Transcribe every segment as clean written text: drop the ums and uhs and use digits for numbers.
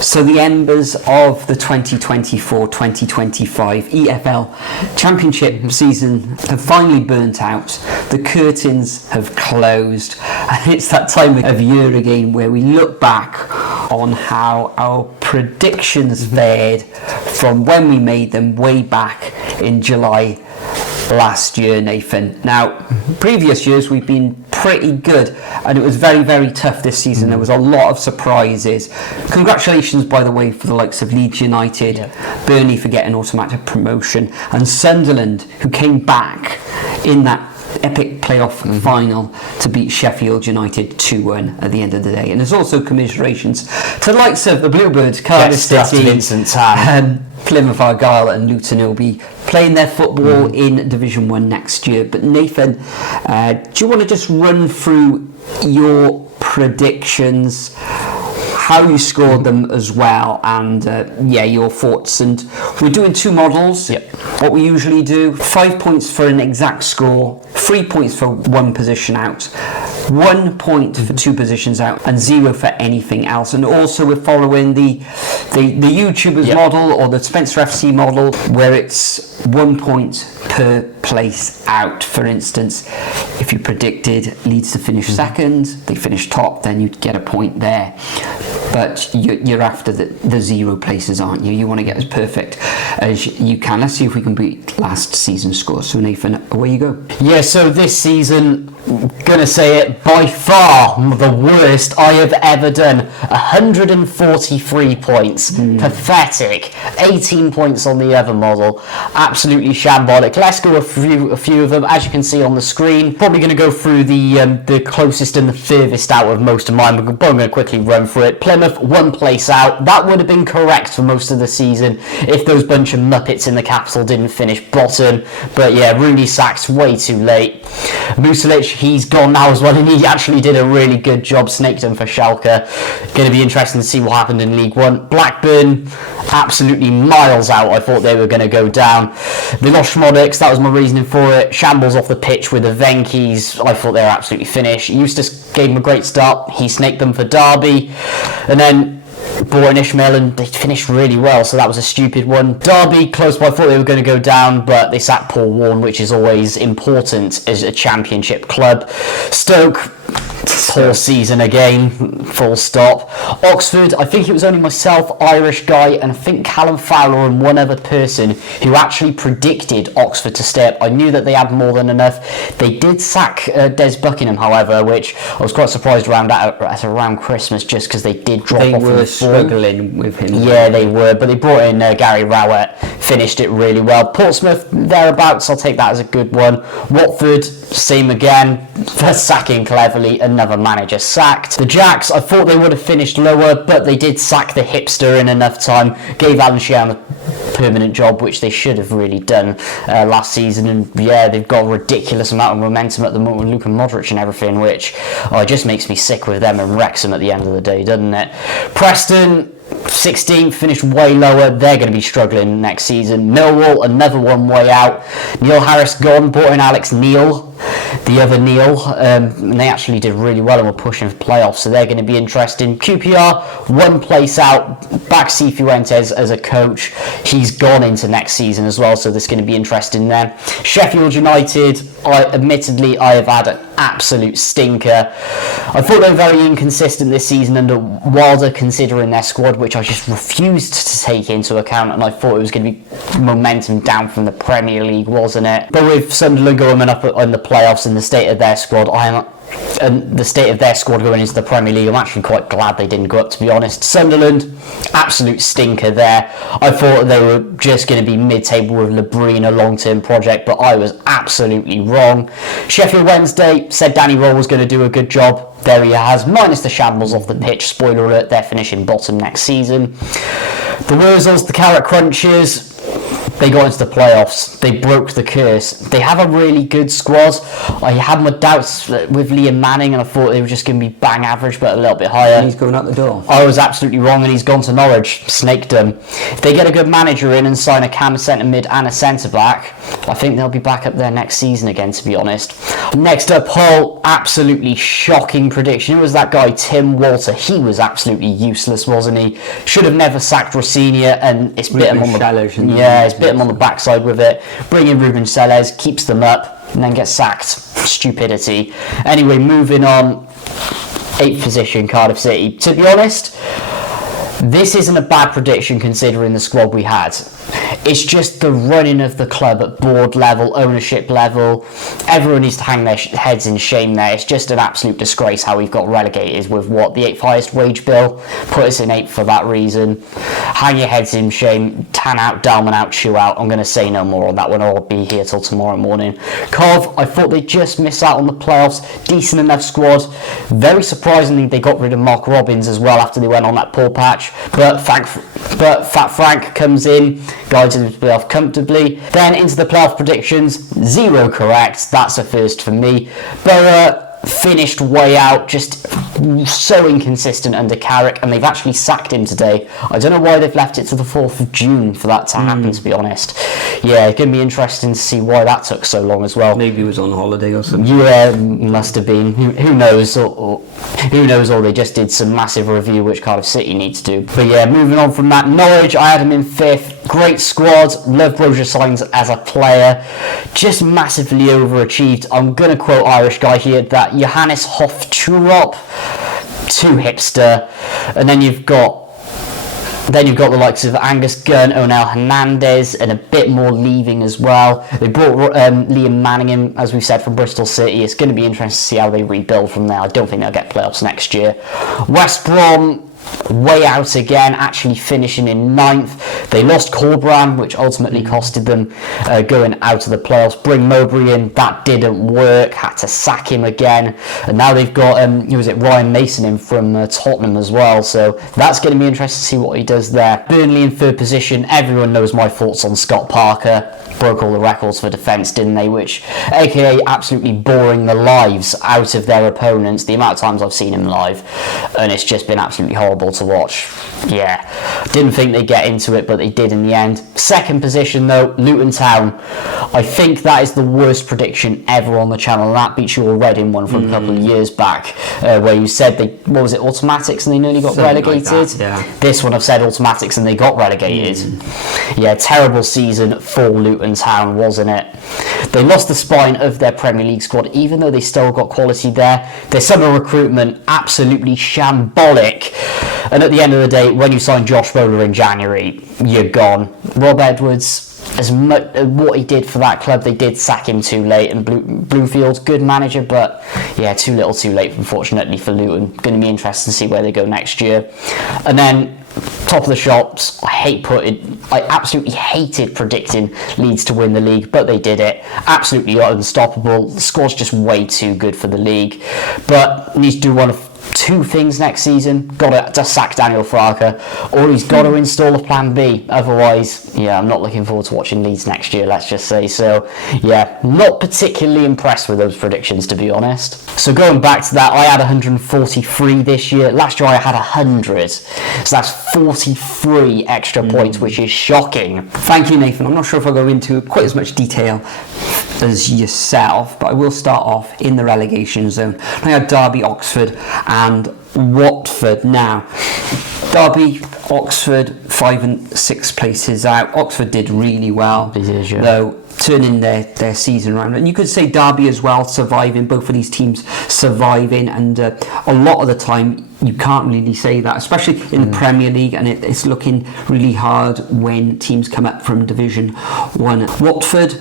So the embers of the 2024-2025 EFL Championship season have finally burnt out. The curtains have closed, and it's that time of year again where we look back on how our predictions fared from when we made them way back in July last year, Nathan. Now, previous years we've been pretty good, and it was very, very tough this season. There was a lot of surprises. Congratulations, by the way, for the likes of Leeds United, Burnley for getting automatic promotion, and Sunderland, who came back in that epic playoff final to beat Sheffield United 2-1 at the end of the day. And there's also commiserations to the likes of the Bluebirds, Cardiff City, Plymouth Argyle and Luton, who will be playing their football in Division 1 next year. But Nathan, do you want to just run through your predictions, how you scored them as well, and your thoughts? And we're doing two models. What we usually do: 5 points for an exact score, 3 points for one position out, 1 point for two positions out, and 0 for anything else. And also we're following the YouTubers model, or the Spencer FC model, where it's 1 point per place out. For instance, if you predicted Leeds to finish second, they finish top, then you'd get a point there. But you're after the 0 places, aren't you? You want to get as perfect as you can. Let's see if we can beat last season's score. So Nathan, away you go. Yeah, so this season, gonna say it, by far the worst I have ever done. 143 points. Pathetic. 18 points on the other model. Absolutely shambolic. Let's go a few of them. As you can see on the screen, probably going to go through the closest and the furthest out of most of mine. But I'm going to quickly run through it. Plymouth, 1 place out. That would have been correct for most of the season if those bunch of muppets in the capital didn't finish bottom. But yeah, Rooney sacked way too late. Musolic, he's gone now as well, and he actually did a really good job, snaked him for Schalke. Going to be interesting to see what happened in League One. Blackburn, absolutely miles out. I thought they were going to go down. They lost Schmodix, that was my reasoning for it. Shambles off the pitch with the Venkies, I thought they were absolutely finished. Eustace gave them a great start, he snaked them for Derby, and then brought in Ishmael and they finished really well, so that was a stupid one. Derby, close by, I thought they were going to go down, but they sacked Paul Warne, which is always important as a championship club. Stoke, poor season again, full stop. Oxford, I think it was only myself, Irish guy, and I think Callum Fowler and one other person who actually predicted Oxford to stay up. I knew that they had more than enough. They did sack Des Buckingham, however, which I was quite surprised around Christmas, just because they did drop off in the form. Struggling with him. Yeah, they were, but they brought in Gary Rowett, finished it really well. Portsmouth, thereabouts, I'll take that as a good one. Watford, same again, first sacking cleverly, another manager sacked. The Jacks, I thought they would have finished lower, but they did sack the hipster in enough time, gave Alan Sheehan a permanent job, which they should have really done last season. And yeah, they've got a ridiculous amount of momentum at the moment with Luka Modric and everything, which just makes me sick with them and Wrexham at the end of the day, doesn't it? Preston, 16th, finished way lower. They're going to be struggling next season. Millwall, another one way out. Neil Harris gone, brought in Alex Neil, the other Neil, and they actually did really well and were pushing for playoffs, so they're going to be interesting. QPR, 1 place out, back Cifuentes as a coach. He's gone into next season as well, so that's going to be interesting there. Sheffield United, admittedly, I have had an absolute stinker. I thought they were very inconsistent this season under Wilder, considering their squad, which I just refused to take into account, and I thought it was going to be momentum down from the Premier League, wasn't it? But with Sunderland going up in the playoffs and the state of their squad, going into the Premier League, I'm actually quite glad they didn't go up, to be honest. Sunderland, absolute stinker there. I thought they were just going to be mid-table with Lebrun, a long-term project, but I was absolutely wrong. Sheffield Wednesday, said Danny Roll was going to do a good job. There he has, minus the shambles off the pitch. Spoiler alert, they're finishing bottom next season. The Wurzels, the Carrot Crunchers, they got into the playoffs. They broke the curse. They have a really good squad. I had my doubts with Liam Manning, and I thought they were just going to be bang average, but a little bit higher. And he's going out the door. I was absolutely wrong, and he's gone to Norwich. Snaked them. If they get a good manager in and sign a cam centre mid and a centre back, I think they'll be back up there next season again, to be honest. Next up, Hull, absolutely shocking prediction. It was that guy Tim Walter. He was absolutely useless, wasn't he? Should have never sacked Rossignol, and it's bit him on the backside with it. Bring in Ruben Sellers, keeps them up, and then gets sacked. Stupidity. Anyway, moving on. 8th position, Cardiff City. To be honest, this isn't a bad prediction considering the squad we had. It's just the running of the club at board level, ownership level. Everyone needs to hang their heads in shame there. It's just an absolute disgrace how we've got relegated with what, the 8th highest wage bill. Put us in 8th for that reason. Hang your heads in shame. Tan out, Dalman out, chew out. I'm going to say no more on that one, or I'll be here till tomorrow morning. Cov, I thought they'd just miss out on the playoffs. Decent enough squad. Very surprisingly, they got rid of Mark Robbins as well after they went on that poor patch. But Fat Frank comes in, guides them to the playoff comfortably. Then into the playoff predictions, 0 correct. That's a first for me. Borough finished way out, just so inconsistent under Carrick, and they've actually sacked him today. I don't know why they've left it to the 4th of June for that to happen, to be honest. Yeah, it's going to be interesting to see why that took so long as well. Maybe he was on holiday or something. Yeah, must have been. Who knows? Or who knows? Or they just did some massive review, which Cardiff City need to do. But yeah, moving on from that, Norwich, I had them in 5th. Great squad. Love Broja Signs as a player. Just massively overachieved. I'm going to quote Irish guy here that Johannes Hofturop, too hipster. And then you've got the likes of Angus Gunn, Onel Hernandez, and a bit more leaving as well. They brought Liam Manning in, as we said, from Bristol City. It's going to be interesting to see how they rebuild from there. I don't think they'll get playoffs next year. West Brom, way out again, actually finishing in 9th. They lost Corberan, which ultimately costed them going out of the playoffs. Bring Mowbray in, that didn't work, had to sack him again. And now they've got Ryan Mason in from Tottenham as well, so that's going to be interesting to see what he does there. Burnley in 3rd position. Everyone knows my thoughts on Scott Parker. Broke all the records for defence, didn't they? Which, aka absolutely boring the lives out of their opponents. The amount of times I've seen him live, and it's just been absolutely horrible to watch. Yeah, didn't think they'd get into it, but they did in the end. 2nd position though, Luton Town. I think that is the worst prediction ever on the channel, and that beats your Reading one from a couple of years back, where you said automatics and they nearly got relegated. Like that, yeah. This one I've said automatics and they got relegated. Yeah, terrible season for Luton Town, wasn't it? They lost the spine of their Premier League squad, even though they still got quality there. Their summer recruitment, absolutely shambolic. And at the end of the day, when you sign Josh Bowler in January, you're gone. Rob Edwards, as much what he did for that club, they did sack him too late. And Bloomfield, good manager, but yeah, too little too late, unfortunately, for Luton. Going to be interesting to see where they go next year. And then top of the shops, I absolutely hated predicting Leeds to win the league, but they did it. Absolutely unstoppable. The score's just way too good for the league, but needs to do one of 2 things next season. Got to sack Daniel Farke, or he's got to install a plan B. Otherwise, yeah, I'm not looking forward to watching Leeds next year, let's just say. So yeah, not particularly impressed with those predictions, to be honest. So going back to that, I had 143 this year. Last year I had 100, so that's 43 extra points, which is shocking. Thank you, Nathan. I'm not sure if I'll go into quite as much detail as yourself, but I will start off in the relegation zone. I had Derby, Oxford and Watford. Now, Derby, Oxford, 5 and 6 places out. Oxford did really well, though, turning their season around. And you could say Derby as well, surviving, both of these teams surviving, and a lot of the time you can't really say that, especially in the Premier League, and it's looking really hard when teams come up from Division 1. Watford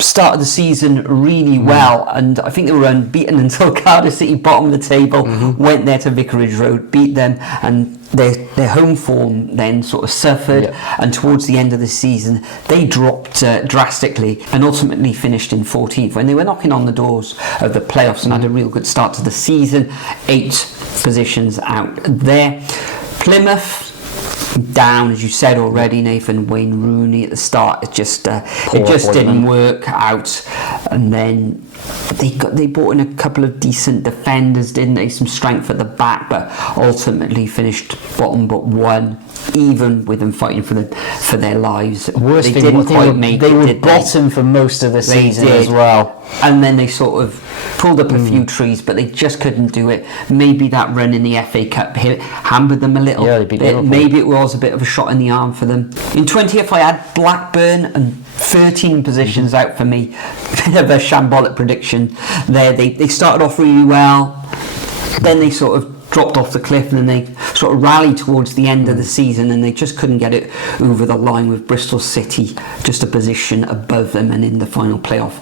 started the season really well, and I think they were unbeaten until Cardiff City, bottom of the table, went there to Vicarage Road, beat them, and their home form then sort of suffered, and towards the end of the season they dropped drastically and ultimately finished in 14th when they were knocking on the doors of the playoffs and had a real good start to the season. 8 positions out there. Plymouth, down, as you said already, Nathan. Wayne Rooney at the start, it just didn't work out, and then they brought in a couple of decent defenders, didn't they? Some strength at the back, but ultimately finished bottom but one, even with them fighting for their lives. Worst they thing, didn't quite make it. They were bottom for most of the season did. as well. And then they sort of pulled up a few trees, but they just couldn't do it. Maybe that run in the FA Cup hampered them a little bit. Maybe it was a bit of a shot in the arm for them. In 20th, I had Blackburn and 13 positions out for me. Bit of a shambolic prediction there. They started off really well, then they sort of dropped off the cliff, and then they sort of rallied towards the end of the season, and they just couldn't get it over the line, with Bristol City just a position above them and in the final playoff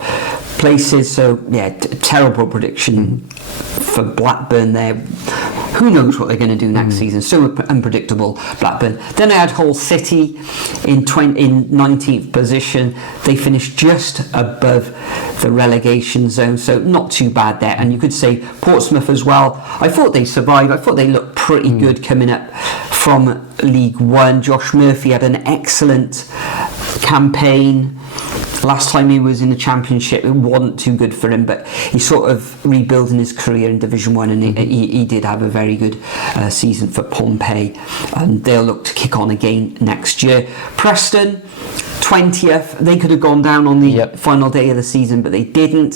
places. So yeah, terrible prediction for Blackburn there. Who knows what they're going to do next season? So unpredictable, Blackburn. Then I had Hull City in 19th position. They finished just above the relegation zone, so not too bad there. And you could say Portsmouth as well. I thought they survived. I thought they looked pretty good coming up from League One. Josh Murphy had an excellent campaign. Last time he was in the Championship, it wasn't too good for him, but he's sort of rebuilding his career in Division 1, and he did have a very good season for Pompey, and they'll look to kick on again next year. Preston, 20th, they could have gone down on the final day of the season, but they didn't.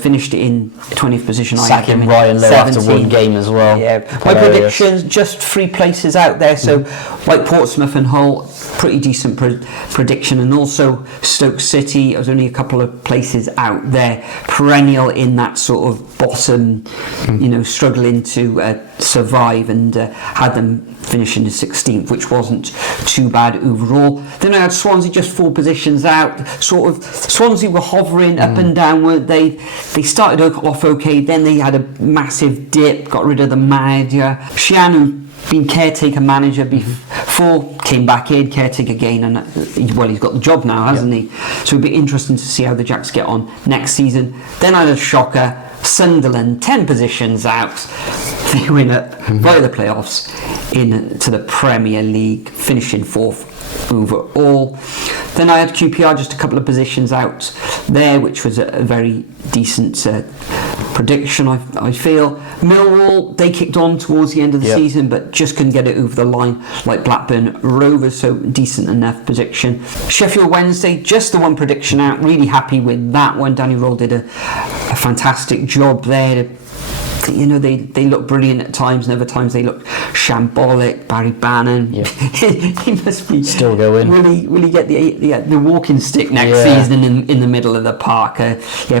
Finished in 20th position. Sacking Ryan Lowe after one game as well. Yeah, my predictions, just 3 places out there, so like Portsmouth and Hull, pretty decent prediction, and also Stoke City, I was only a couple of places out there, perennial in that sort of bottom, struggling to survive, and had them finishing in 16th, which wasn't too bad overall. Then I had Swansea just 4 positions out. Sort of Swansea were hovering up and down, weren't they? They started off okay, then they had a massive dip, got rid of the manager. Sheehan, who'd been caretaker manager before, came back in, caretaker again, and he's got the job now, hasn't he? So it'll be interesting to see how the Jacks get on next season. Then I had a shocker, Sunderland, 10 positions out. They win up via the playoffs into the Premier League, finishing 4th overall. Then I had QPR just a couple of positions out there, which was a very decent prediction, I feel. Millwall, they kicked on towards the end of the season, but just couldn't get it over the line like Blackburn Rovers, so decent enough prediction. Sheffield Wednesday, just the one prediction out, really happy with that one. Danny Roll did a fantastic job there. They look brilliant at times, and other times they look shambolic. Barry Bannon, he must be still going. Will he get the walking stick next season in the middle of the park?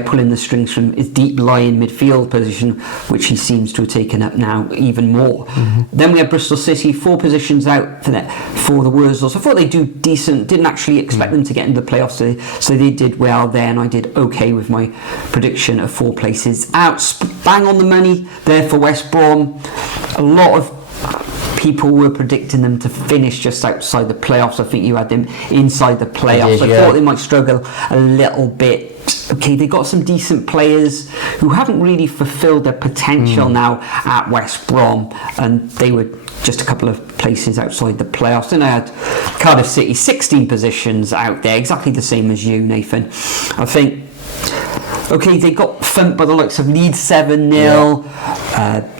Pulling the strings from his deep lying midfield position, which he seems to have taken up now even more. Then we have Bristol City, 4 positions out for the Wurzels. I thought they'd do decent. Didn't actually expect them to get into the playoffs, so they did well there, and I did okay with my prediction of 4 places out. Bang on the money there for West Brom. A lot of people were predicting them to finish just outside the playoffs. I think you had them inside the playoffs. I thought they might struggle a little bit. Okay, they got some decent players who haven't really fulfilled their potential now at West Brom, and they were just a couple of places outside the playoffs. Then I had Cardiff City, 16 positions out there, exactly the same as you, Nathan. I think they got thumped by the likes of Leeds 7-0,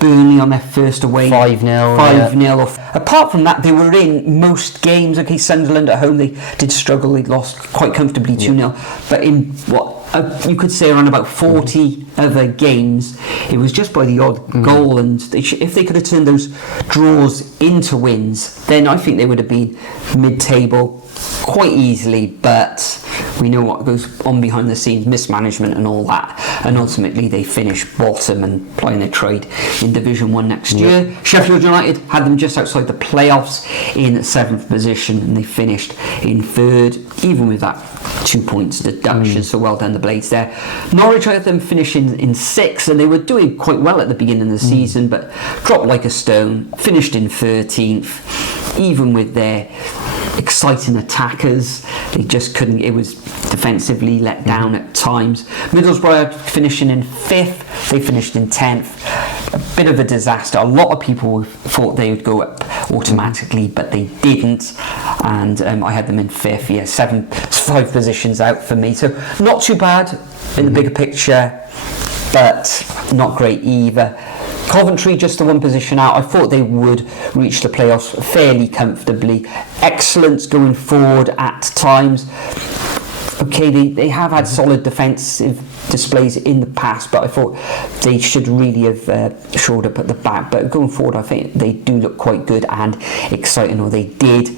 Burnley on their first away 5-0. Apart from that, they were in most games. Okay, Sunderland at home, they did struggle. They lost quite comfortably 2-0. But in you could say around about 40 other games, it was just by the odd goal. And if they could have turned those draws into wins, then I think they would have been mid-table quite easily. But we know what goes on behind the scenes, mismanagement and all that, and ultimately they finish bottom and plying their trade in Division 1 next year. Sheffield United had them just outside the playoffs in 7th position, and they finished in 3rd, even with that 2 points deduction, so well done the Blades there. Norwich, I had them finishing in 6th, and they were doing quite well at the beginning of the season, but dropped like a stone, finished in 13th, even with their exciting attackers. They just couldn't. It was defensively let down at times. Middlesbrough finishing in 5th. They finished in 10th. A bit of a disaster. A lot of people thought they would go up automatically, but they didn't, and I had them in 5th. Yeah, 5 positions out for me, so not too bad in the bigger picture, but not great either. Coventry just the 1 position out. I thought they would reach the playoffs fairly comfortably. Excellent going forward at times. Okay, they have had solid defensive displays in the past, but I thought they should really have shored up at the back. But going forward, I think they do look quite good and exciting, or they did.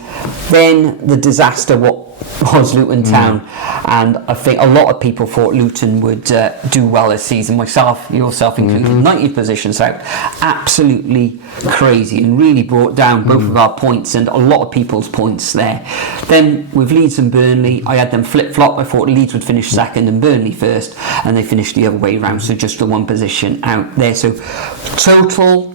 Then the disaster, what was Luton Town, and I think a lot of people thought Luton would do well this season, yourself included. 90th positions out, absolutely crazy, and really brought down both of our points and a lot of people's points there. Then with Leeds and Burnley, I had them flip-flop. I thought Leeds would finish second and Burnley first, and they finished the other way around, so just the 1 position out there. So total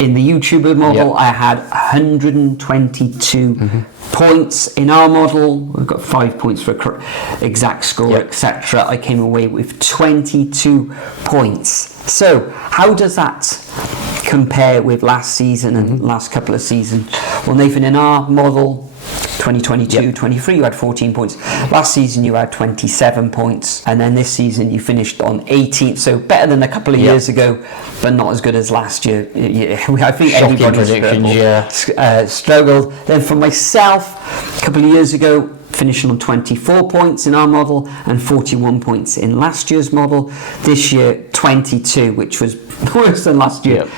in the YouTuber model, I had 122 points. In our model, we've got 5 points for exact score, etc. I came away with 22 points. So how does that compare with last season and last couple of seasons? Well, Nathan, in our model, 2022-23, you had 14 points. Last season you had 27 points, and then this season you finished on 18th, so better than a couple of years ago, but not as good as last year. I think everybody struggled. Then for myself, a couple of years ago, finishing on 24 points in our model and 41 points in last year's model. This year 22, which was worse than last year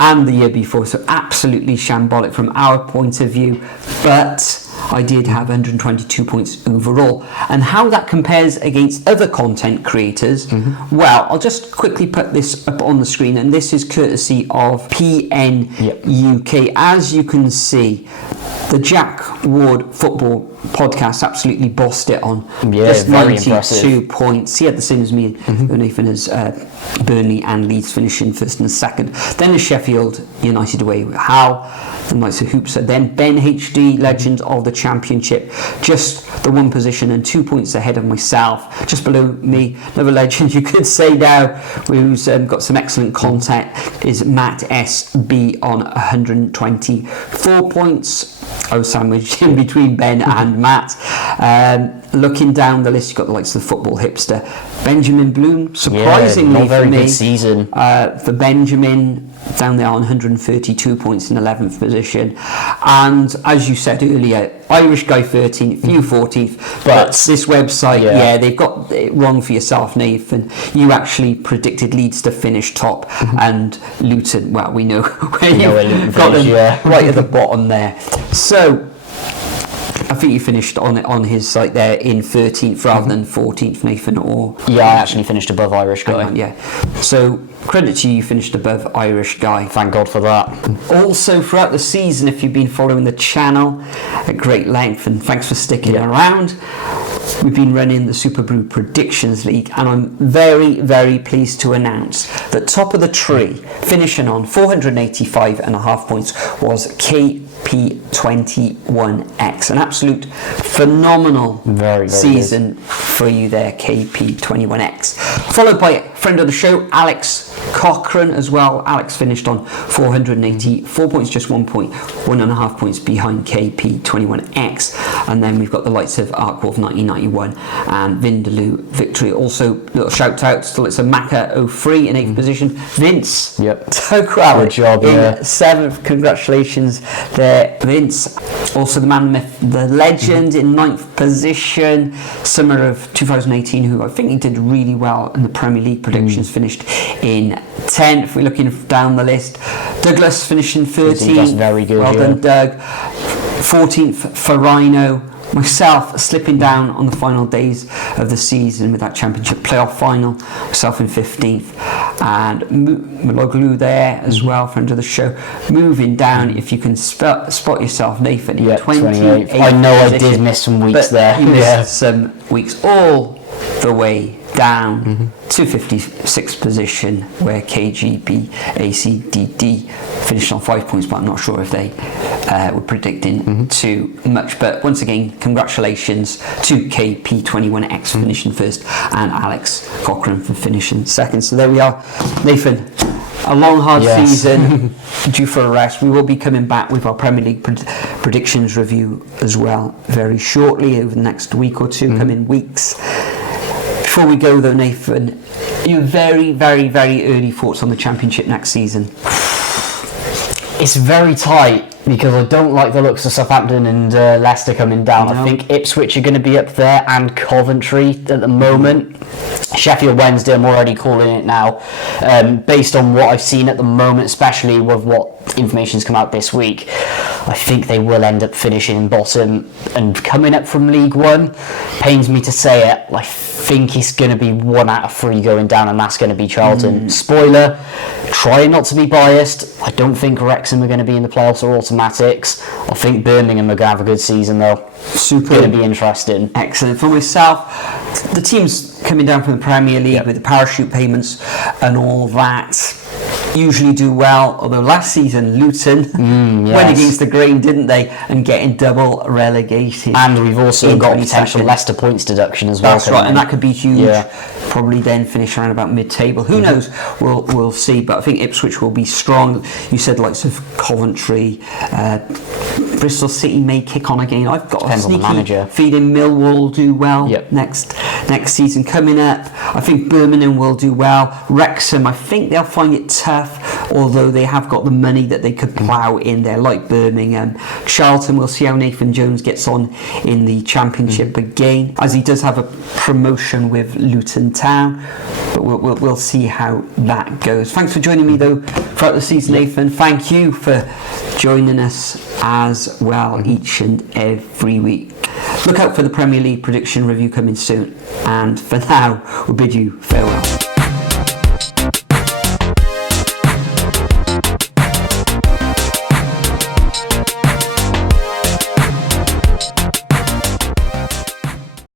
and the year before, so absolutely shambolic from our point of view, but I did have 122 points overall. And how that compares against other content creators, well, I'll just quickly put this up on the screen, and this is courtesy of PN UK. As you can see, the Jack Ward Football Podcast absolutely bossed it on. Just 92 impressive points. He had the same as me. Nathan has Burnley and Leeds finishing first and second. Then the Sheffield United away. How the Knights of Hoops. Then Ben HD, legend of the Championship, just the 1 position and 2 points ahead of myself. Just below me, another legend you could say now, who's got some excellent content, is Matt SB on 124 points. Sandwiched in between Ben and Matt. Looking down the list, you've got the likes of the football hipster Benjamin Bloom, surprisingly very for me. Good season. For Benjamin, down there on 132 points in 11th position. And as you said earlier, Irish guy 13th, you 14th. But this website, they've got it wrong for yourself, Nathan. You actually predicted Leeds to finish top, and Luton, well, we know where you've got them right at the bottom there. So I think you finished on his site there in 13th rather than 14th, Nathan, or... Yeah, I actually finished above Irish guy. So credit to you finished above Irish guy. Thank God for that. Also, throughout the season, if you've been following the channel at great length, and thanks for sticking around, we've been running the Superbru Predictions League, and I'm very, very pleased to announce that top of the tree, finishing on 485.5 points, was KP21X. An absolute phenomenal season for you there, KP21X. Followed by a friend of the show, Alex Cochrane as well. Alex finished on 484 points, just 1.5 points behind KP21X. And then we've got the likes of Arkwolf 1991 and Vindaloo Victory. Also, little shout outs to it's a Macca 03 in 8th position. Vince Tokraw in 7th. Congratulations there, Vince. Also the man, myth, the legend in 9th position. Summer of 2018, who I think he did really well in the Premier League predictions, finished in 10th. We're looking down the list. Douglas finishing 13th. That's very good. Well done, Doug. 14th for Rhino. Myself slipping down on the final days of the season with that championship playoff final. Myself in 15th, and Maloglu there as well, friend of the show. Moving down, if you can spot yourself, Nathan, in 28th. I know I did miss some weeks there. You missed some weeks all the way down to 56th position, where KGB ACDD finished on 5 points, but I'm not sure if they were predicting too much. But once again, congratulations to KP21X finishing first, and Alex Cochrane for finishing second. So there we are, Nathan. a long, hard Yes. season due for a rest. We will be coming back with our Premier League predictions review as well very shortly over the next week or two, coming weeks. Before we go though, Nathan, your very, very, very early thoughts on the Championship next season? It's very tight because I don't like the looks of Southampton and Leicester coming down. No. I think Ipswich are going to be up there, and Coventry at the moment. Sheffield Wednesday, I'm already calling it now, based on what I've seen at the moment, especially with what information's come out this week. I think they will end up finishing bottom and coming up from League One. Pains me to say it, I think it's going to be 1 out of 3 going down, and that's going to be Charlton. Spoiler, trying not to be biased, I don't think Wrexham are going to be in the playoffs or automatics. I think Birmingham are going to have a good season though. Super. Going to be interesting. Excellent. For myself, the teams coming down from the Premier League with the parachute payments and all that usually do well, although last season Luton went against the grain, didn't they, and getting double relegated. And we've also in got 22nd. potential Leicester points deduction as well. That's right, and that could be huge. Yeah. Probably then finish around about mid-table. Who knows? We'll see. But I think Ipswich will be strong. You said likes of Coventry, Bristol City may kick on again. I've got Depends a on the sneaky manager. feeling Millwall will do well Yep. next season coming up. I think Birmingham will do well. Wrexham, I think they'll find it tough, although they have got the money that they could plough in there, like Birmingham. Charlton, we'll see how Nathan Jones gets on in the Championship again, as he does have a promotion with Luton Town. But we'll see how that goes. Thanks for joining me though throughout the season, Nathan. Thank you for joining us as well each and every week. Look out for the Premier League prediction review coming soon. And for now, we'll bid you farewell.